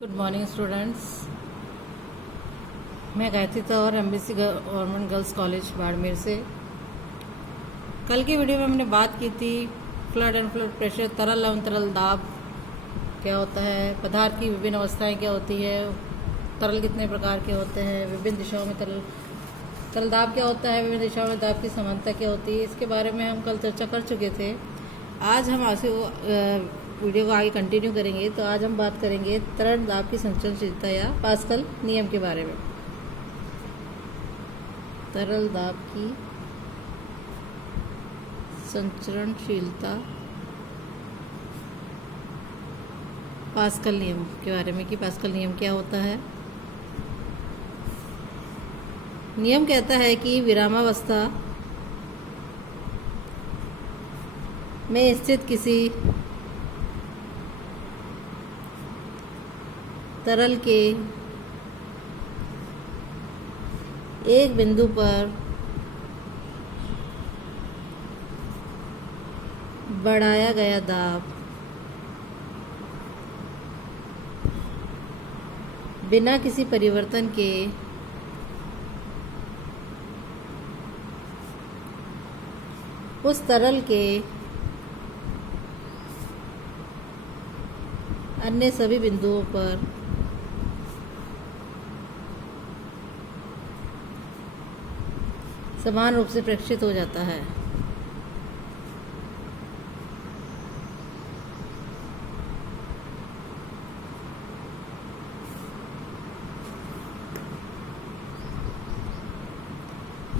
Good morning students. मैं गायत्री तौर MBC government girls college Barmer से। कल की वीडियो में हमने बात की थी फ्लड एंड फ्लड प्रेशर, तरल एवं तरल दाब क्या होता है, पदार्थ की विभिन्न अवस्थाएं क्या होती है, तरल कितने प्रकार के होते हैं, विभिन्न दिशाओं में तरल दाब क्या होता है, विभिन्न दिशाओं में दाब की समानता क्या होती है, इसके बारे में हम कल चर्चा कर चुके थे। आज हम वीडियो को आगे कंटिन्यू करेंगे। तो आज हम बात करेंगे तरल दाब की संचरणशीलता या पास्कल नियम के बारे में। तरल दाब की संचरणशीलता, पास्कल नियम के बारे में कि पास्कल नियम क्या होता है। नियम कहता है कि विरामावस्था में स्थित किसी तरल के एक बिंदु पर बढ़ाया गया दाब बिना किसी परिवर्तन के उस तरल के अन्य सभी बिंदुओं पर समान रूप से प्रेक्षित हो जाता है।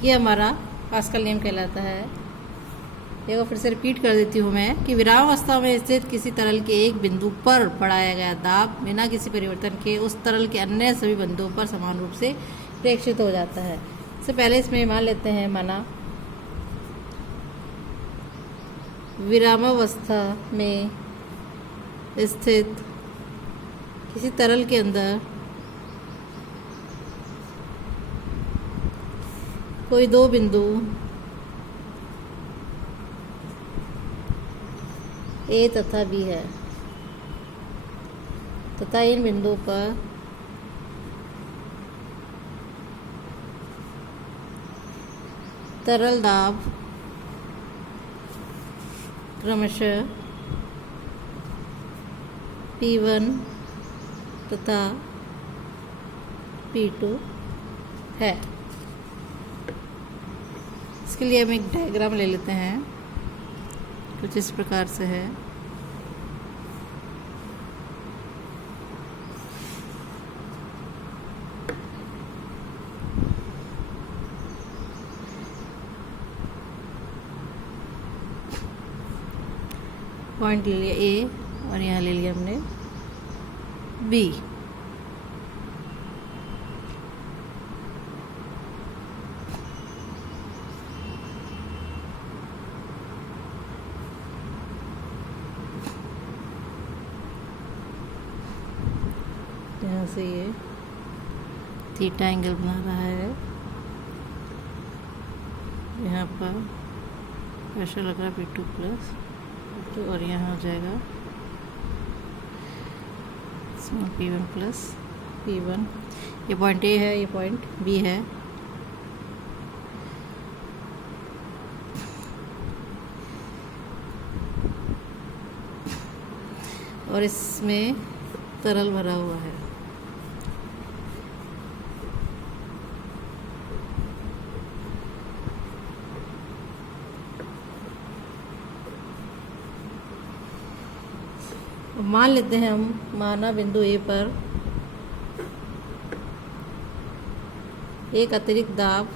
ये हमारा पास्कल नियम कहलाता है। देखो फिर से रिपीट कर देती हूँ मैं कि विरामावस्था में स्थित किसी तरल के एक बिंदु पर बढ़ाया गया दाब बिना किसी परिवर्तन के उस तरल के अन्य सभी बिंदुओं पर समान रूप से प्रेक्षित हो जाता है। सबसे पहले इसमें मान लेते हैं, माना विरामावस्था में स्थित किसी तरल के अंदर कोई दो बिंदु ए तथा बी है तथा इन बिंदुओं पर तरल दाब क्रमशः P1 तथा P2 है। इसके लिए हम एक डायग्राम ले लेते हैं, कुछ इस प्रकार से है। पॉइंट ले लिया ए और यहाँ ले लिया हमने बी। यहाँ से ये थीटा एंगल बना रहा है, यहाँ पर प्रेशर लग रहा है P2 प्लस P2 और यहाँ हो जाएगा स्मॉल P1 प्लस P1। ये पॉइंट ए है, ये पॉइंट बी है। और इसमें तरल भरा हुआ है। मान लेते हैं हम, माना बिंदु ए पर एक अतिरिक्त दाब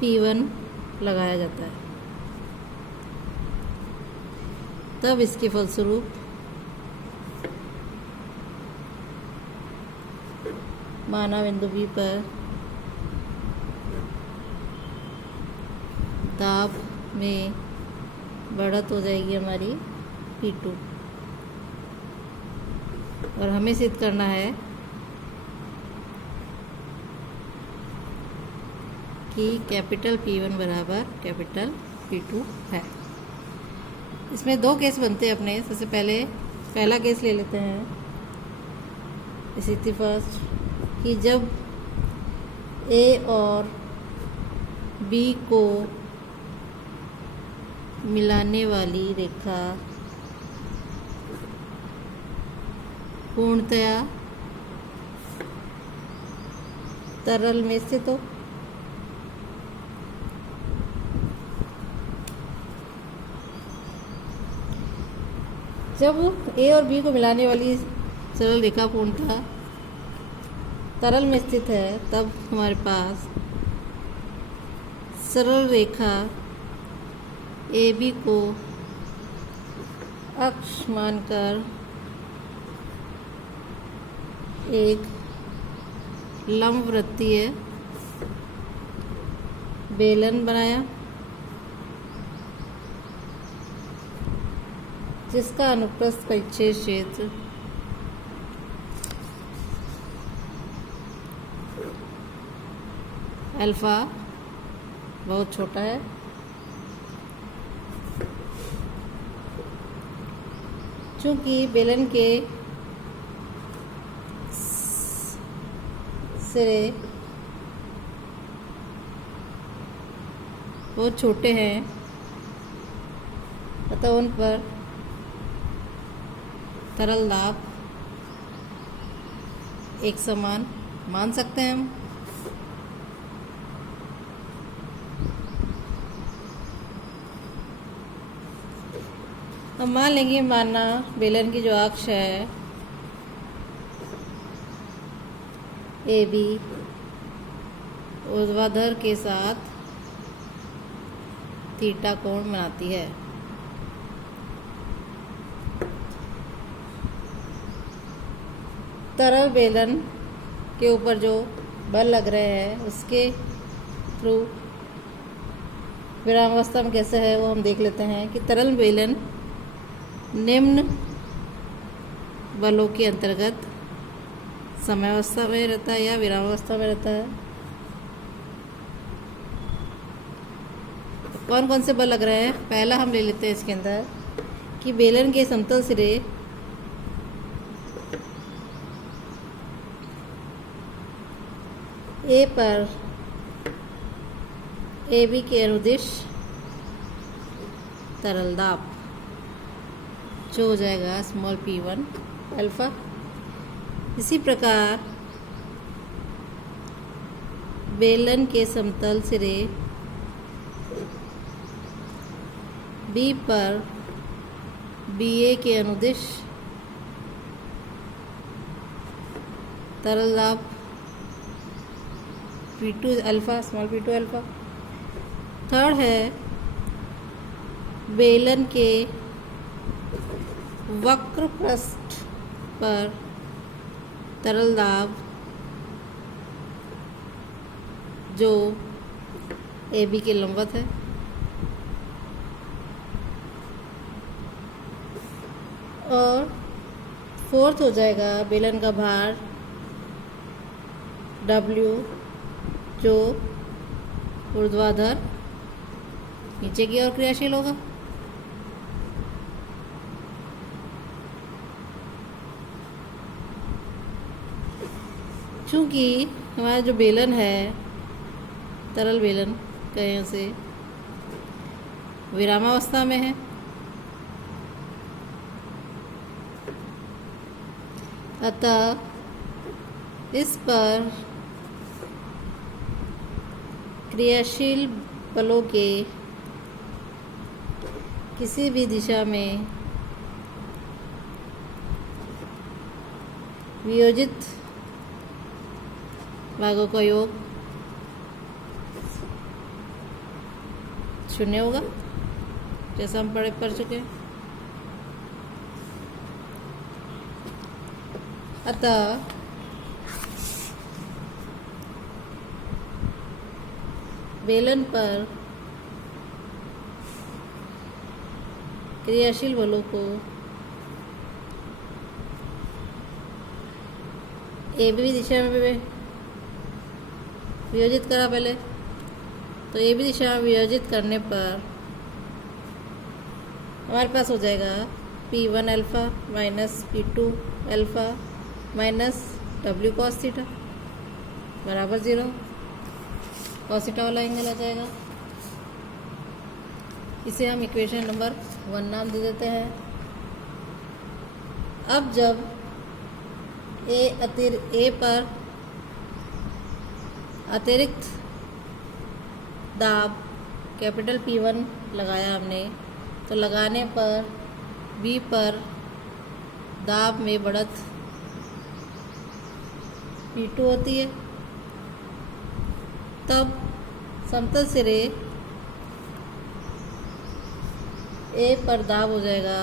P1 लगाया जाता है। तब इसके फलस्वरूप माना बिंदु बी पर दाब में बढ़त हो जाएगी हमारी P2 और हमें सिद्ध करना है कि कैपिटल P1 बराबर कैपिटल P2 है। इसमें दो केस बनते हैं अपने। सबसे पहले पहला केस ले लेते हैं, स्थिति फर्स्ट, कि जब ए और बी को मिलाने वाली रेखा पूर्णतया तरल में स्थित हो। जब ए और बी को मिलाने वाली सरल रेखा पूर्णतः तरल में स्थित है, तब हमारे पास सरल रेखा ए बी को अक्ष मानकर एक लंबवृत्तीय बेलन बनाया, जिसका अनुप्रस्थ परिच्छेद क्षेत्र अल्फा बहुत छोटा है। चूंकि बेलन के सिरे बहुत छोटे हैं, अतः उन पर तरल दाब एक समान मान सकते हैं हम। अब मान लेंगे, मानना बेलन की जो अक्ष है ए बी ऊर्ध्वाधर के साथ थीटा कोण बनाती है। तरल बेलन के ऊपर जो बल लग रहे हैं उसके थ्रू विरामावस्था में कैसे है वो हम देख लेते हैं कि तरल बेलन निम्न बलों के अंतर्गत समयावस्था में रहता है या विरामावस्था में रहता है। कौन कौन से बल लग रहे हैं, पहला हम ले लेते हैं इसके अंदर कि बेलन के समतल सिरे ए पर ए बी के अनुदिश तरल दाब जो हो जाएगा स्मॉल p1 अल्फा। इसी प्रकार बेलन के समतल सिरे बी पर बी ए के अनुदिश तरल दाब p2 alpha, small p2 alpha. Third है बेलन के वक्र पृष्ठ पर तरल दाब जो ए बी के लंबवत है। और फोर्थ हो जाएगा बेलन का भार W जो ऊर्ध्वाधर नीचे की ओर क्रियाशील होगा। चूंकि हमारा जो बेलन है तरल बेलन कहीं से विरामावस्था में है, अतः इस पर क्रियाशील बलों के किसी भी दिशा में वियोजित भागों का योग 0 होगा, जैसा हम पढ़ चुके हैं। अतः बेलन पर क्रियाशील बलों को ए बी दिशा में वियोजित करा पहले, तो ए बी दिशा में वियोजित करने पर हमारे पास हो जाएगा P1 alpha minus P2 alpha minus W cos theta बराबर 0। cos थीटा वाला एंगल आ जाएगा। इसे हम इक्वेशन नंबर 1 नाम दे देते हैं। अब जब ए पर अतिरिक्त दाब कैपिटल P1 लगाया हमने, तो लगाने पर B पर दाब में बढ़त P2 होती है। तब समतल सिरे A पर दाब हो जाएगा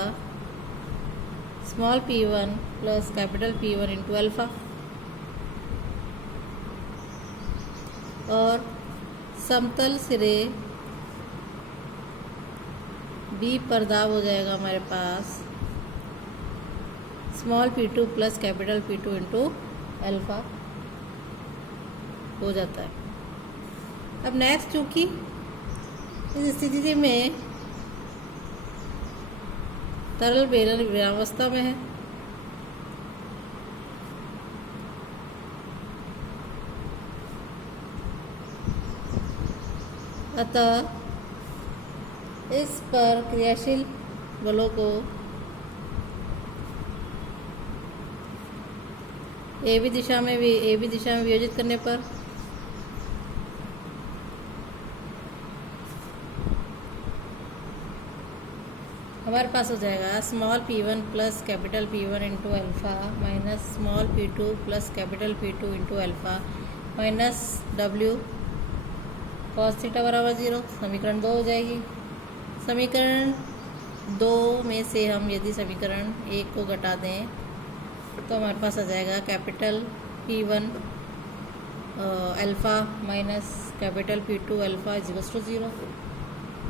small p1 plus capital P1 into alpha, और समतल सिरे B पर दाब हो जाएगा हमारे पास small p2 plus capital P2 into alpha हो जाता है। अब नेक्स्ट, चूँकि इस स्थिति में तरल बेलन विरामावस्था में है, अतः इस पर क्रियाशील बलों को ए बी दिशा में वियोजित करने पर हमारे पास हो जाएगा small p1 plus capital P1 into alpha minus small p2 plus capital P2 into alpha minus W cos theta बराबर 0। समीकरण 2 हो जाएगी। समीकरण 2 में से हम यदि समीकरण 1 को घटा दें तो हमारे पास आ जाएगा capital P1 alpha minus capital P2 alpha is to 0,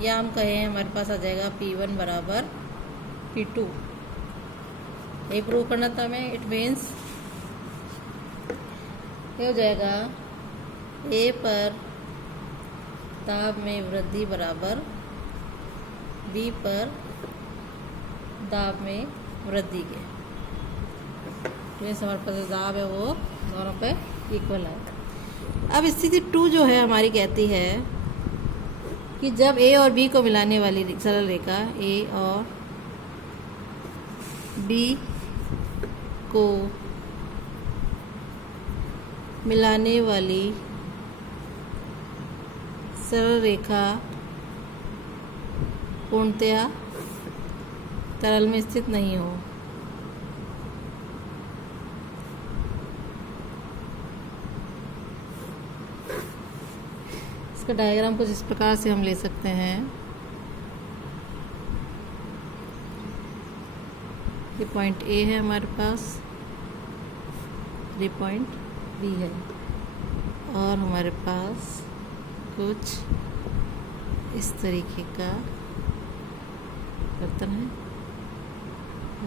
या हम कहें हमारे पास आ जाएगा P1 बराबर P2। ये प्रूव करना था हमें। इट मीन्स ये हो जाएगा A पर दाब में वृद्धि बराबर B पर दाब में वृद्धि के। मीन्स हमारे पास दाब है वो दोनों पे इक्वल है। अब स्थिति 2 जो है हमारी कहती है कि जब A और B को मिलाने वाली सरल रेखा A और B को मिलाने वाली सरल रेखा पूर्णतया तरल में स्थित नहीं हो, इसका डायग्राम कुछ इस प्रकार से हम ले सकते हैं। ये पॉइंट A है हमारे पास, ये पॉइंट B है, और हमारे पास कुछ इस तरीके का बर्तन है,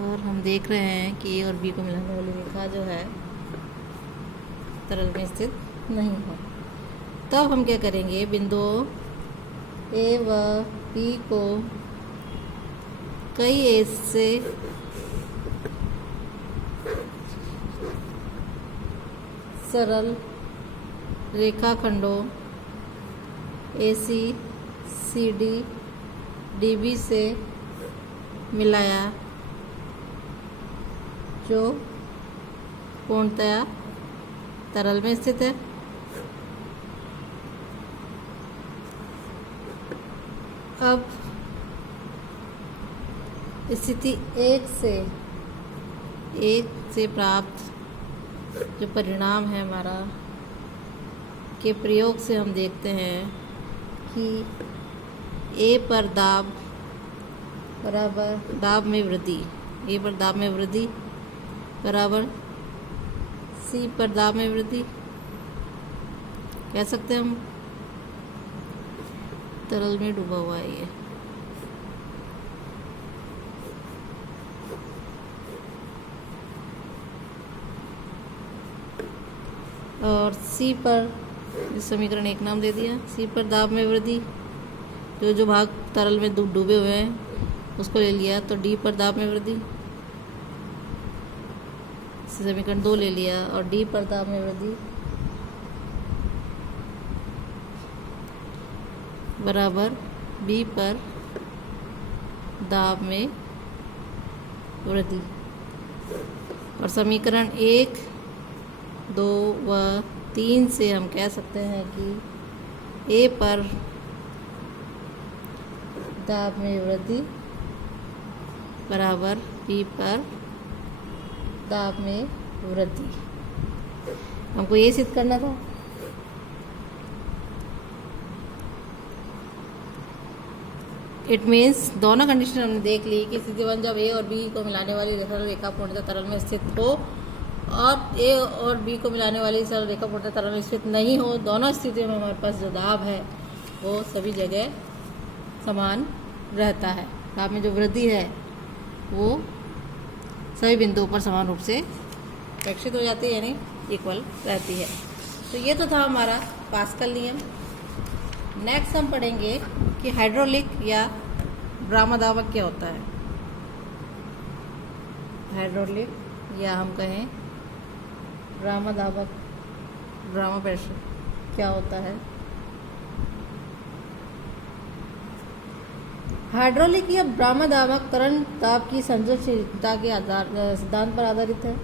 और हम देख रहे हैं कि A और B को मिलाने वाली रेखा जो है तरल में स्थित नहीं है। तब हम क्या करेंगे, बिंदुओं A व B को कई ऐसे सरल रेखाखंडों AC, CD, DB से मिलाया जो पूर्णतया तरल में स्थित है। अब स्थिति 1 से प्राप्त जो परिणाम है हमारा के प्रयोग से हम देखते हैं कि A पर दाब बराबर दाब में वृद्धि, A पर दाब में वृद्धि बराबर C पर दाब में वृद्धि कह सकते हैं हम। तरल में डूबा हुआ है ये, और C पर इस समीकरण 1 नाम दे दिया। C पर दाब में वृद्धि, जो भाग तरल में डूबे हुए हैं उसको ले लिया तो डी पर दाब में वृद्धि, समीकरण 2 ले लिया और डी पर दाब में वृद्धि बराबर बी पर दाब में वृद्धि। और समीकरण 1, 2 व 3 से हम कह सकते हैं कि ए पर दाब में वृद्धि बराबर बी पर दाब में वृद्धि। हमको ये सिद्ध करना था। इट मीन्स दोनों कंडीशन हमने देख ली कि स्थिति 1 जब ए और बी को मिलाने वाली सरल रेखा पूर्णतः तरल में स्थित हो और ए और बी को मिलाने वाली सरल रेखा पूर्णतः तरल में स्थित नहीं हो, दोनों स्थितियों में हमारे पास जो दाब है वो सभी जगह समान रहता है। दाब में जो वृद्धि है वो सभी बिंदुओं पर समान रूप से प्रेक्षित हो जाती है, यानी इक्वल रहती है। तो ये तो था हमारा पास्कल नियम। नेक्स्ट हम पढ़ेंगे कि हाइड्रोलिक या भ्रामक क्या होता है। हाइड्रोलिक या हम कहें भ्रामक प्रेशर क्या होता है। हाइड्रोलिक या भ्रामक तरल ताप की संवेदनशीलता के सिद्धांत पर आधारित है।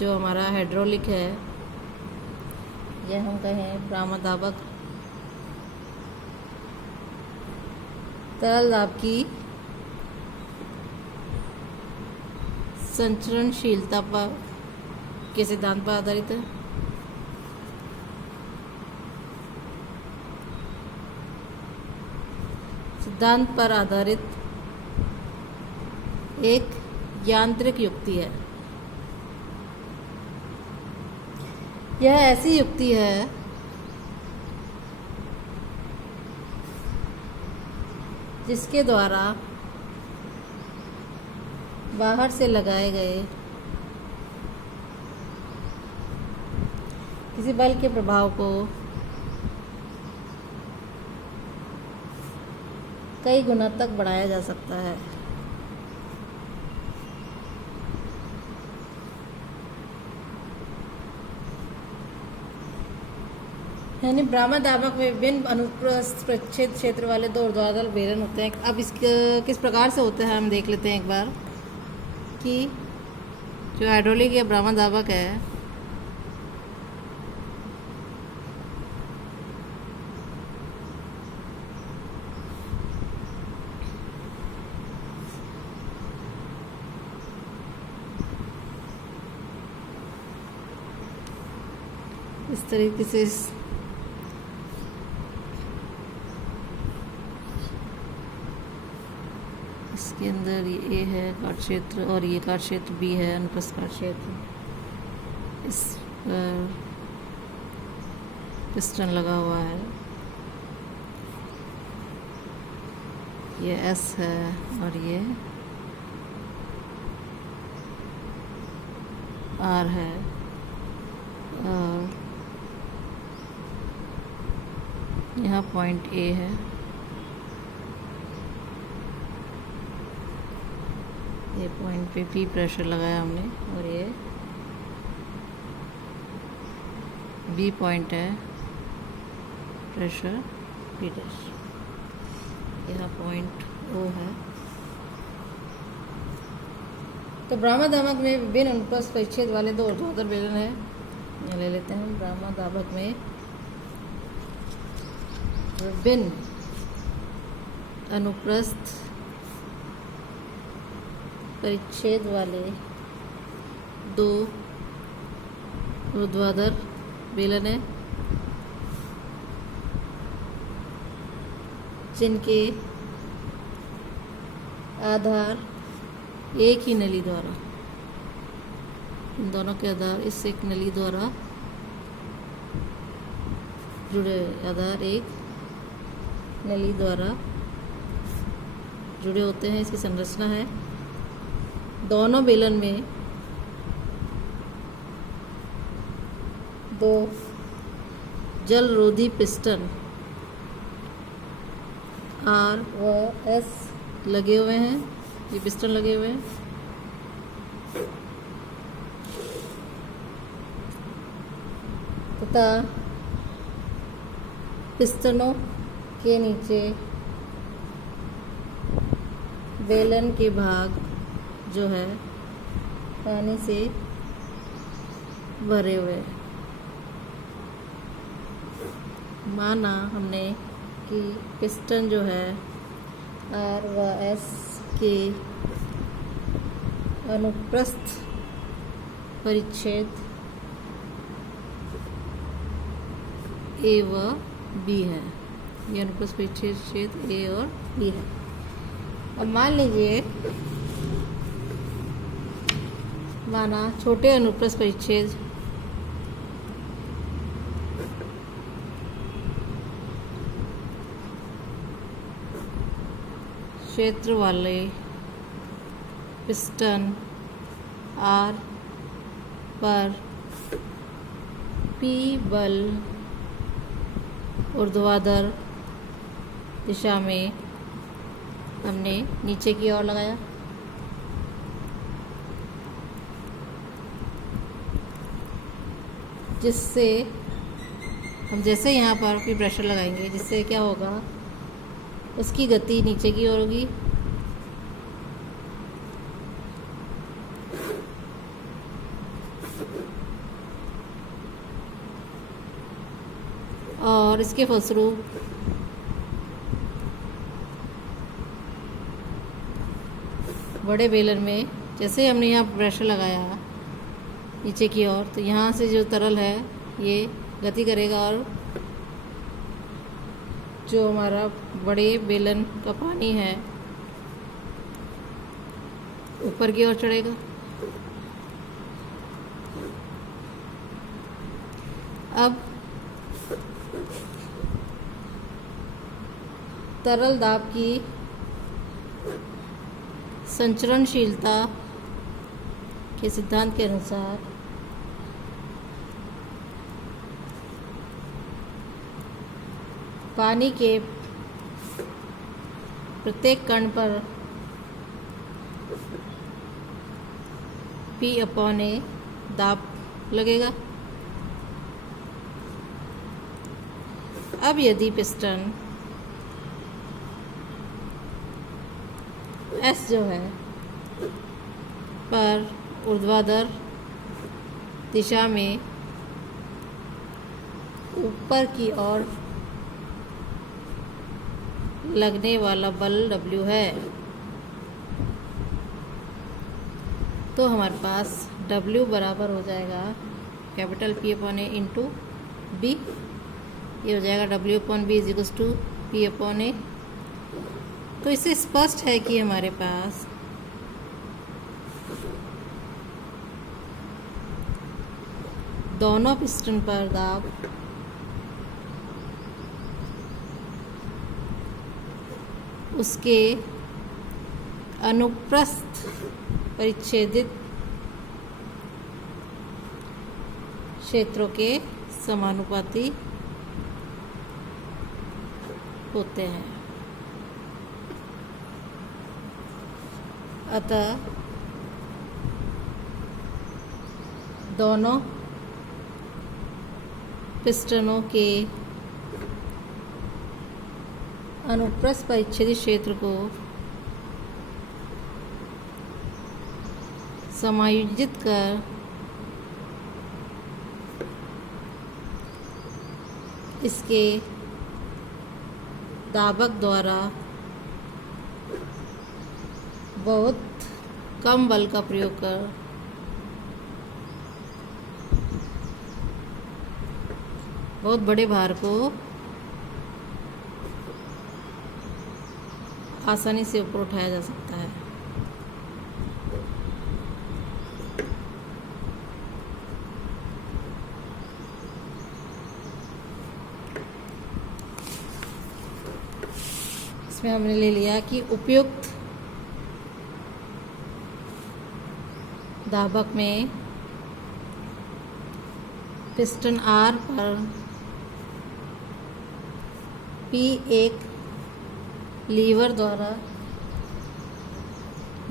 जो हमारा हाइड्रोलिक है या हम कहें भ्रामक तरल दाब की संचरणशीलता पर के सिद्धांत पर आधारित है। सिद्धांत पर आधारित एक यांत्रिक युक्ति है। यह ऐसी युक्ति है जिसके द्वारा बाहर से लगाए गए किसी बल के प्रभाव को कई गुना तक बढ़ाया जा सकता है। यानी भ्रामक में विभिन्न अनुप्रस्थ प्रच्छेद क्षेत्र वाले दो ऊर्ध्वाधर बेलन होते हैं। अब इस किस प्रकार से होते हैं हम देख लेते हैं एक बार कि जो हाइड्रोलिक या भ्रामक है इस तरीके से इसके अंदर ये है काट क्षेत्र और ये काट क्षेत्र भी है, अनुप्रस्थ काट क्षेत्र। इस पर पिस्टन लगा हुआ है, ये एस है और ये आर है और यहाँ पॉइंट ए है। ये पॉइंट पे पी प्रेशर लगाया हमने और ये बी पॉइंट है, प्रेशर पी डैश। यहाँ पॉइंट ओ है। तो भ्रामक में विभिन्न अनुप्रस्थ परिच्छेद वाले दो ऊर्ध्वाधर बेलन है। यहाँ ले लेते हैं भ्रामक में विभिन्न अनुप्रस्थ परिच्छेद वाले दो ऊर्ध्वाधर बेलन है जिनके आधार एक ही नली द्वारा, इन दोनों के आधार इस एक नली द्वारा जुड़े, आधार एक नली द्वारा जुड़े होते हैं। इसकी संरचना है दोनों बेलन में दो जलरोधी पिस्टन आर व एस लगे हुए हैं, ये पिस्टन लगे हुए हैं। तथा पिस्टनों के नीचे बेलन के भाग जो है पानी से भरे हुए हैं। माना हमने कि पिस्टन जो है आर व एस के अनुप्रस्थ परिच्छेद ए व बी है। ये अनुप्रस्थ परिच्छेद ए और बी है। अब मान लीजिए माना छोटे अनुप्रस्थ परिच्छेद क्षेत्र वाले पिस्टन आर पर पी बल ऊर्ध्वाधर दिशा में हमने नीचे की ओर लगाया। जिससे हम जैसे यहाँ पर भी प्रेशर लगाएंगे, जिससे क्या होगा, उसकी गति नीचे की ओर होगी। और इसके फलस्वरूप बड़े बेलन में जैसे हमने यहाँ प्रेशर लगाया नीचे की ओर, तो यहाँ से जो तरल है ये गति करेगा और जो हमारा बड़े बेलन का पानी है ऊपर की ओर चढ़ेगा। अब तरल दाब की संचरणशीलता के सिद्धांत के अनुसार पानी के प्रत्येक कण पर P/A दाब लगेगा। अब यदि पिस्टन S जो है पर ऊर्ध्वाधर दिशा में ऊपर की ओर लगने वाला बल W है, तो हमारे पास W बराबर हो जाएगा कैपिटल P/A इंटू B। ये हो जाएगा W/B इज टू P/A। तो इससे स्पष्ट है कि हमारे पास दोनों पिस्टन पर दाब उसके अनुप्रस्थ परिच्छेदित क्षेत्रों के समानुपाती होते हैं। अतः दोनों पिस्टनों के अनुप्रस्थ परिच्छेदित क्षेत्र को समायोजित कर इसके दाबक द्वारा बहुत कम बल का प्रयोग कर बहुत बड़े भार को आसानी से ऊपर उठाया जा सकता है। इसमें हमने ले लिया कि उपयुक्त दाबक में पिस्टन आर पर P एक लीवर द्वारा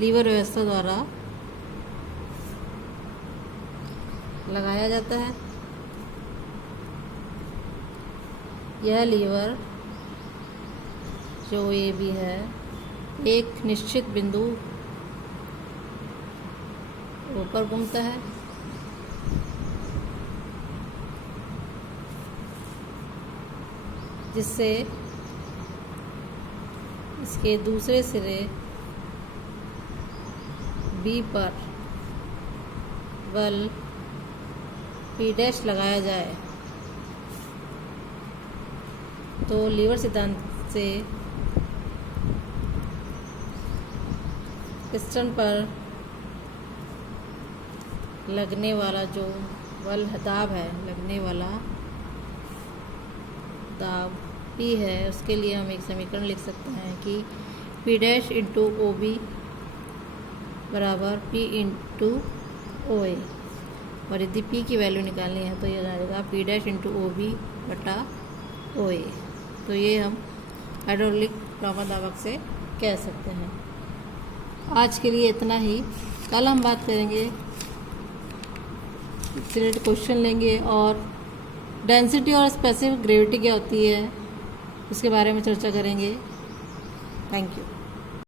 लीवर व्यवस्था द्वारा लगाया जाता है। यह लीवर जो ये भी है एक निश्चित बिंदु ऊपर घूमता है, जिससे इसके दूसरे सिरे बी पर बल P' लगाया जाए तो लीवर सिद्धांत से पिस्टन पर लगने वाला जो बल दाब है, लगने वाला दाब P है, उसके लिए हम एक समीकरण लिख सकते हैं कि P' इंटू OB बराबर P इंटू OA, और यदि P की वैल्यू निकालनी है तो यह जाएगा P' इंटू OB बटा OA। तो ये हम हाइड्रोलिक प्लामा दाबक से कह सकते हैं। आज के लिए इतना ही। कल हम बात करेंगे, रिलेटेड क्वेश्चन लेंगे और डेंसिटी और स्पेसिफिक ग्रेविटी क्या होती है उसके बारे में चर्चा करेंगे। Thank you.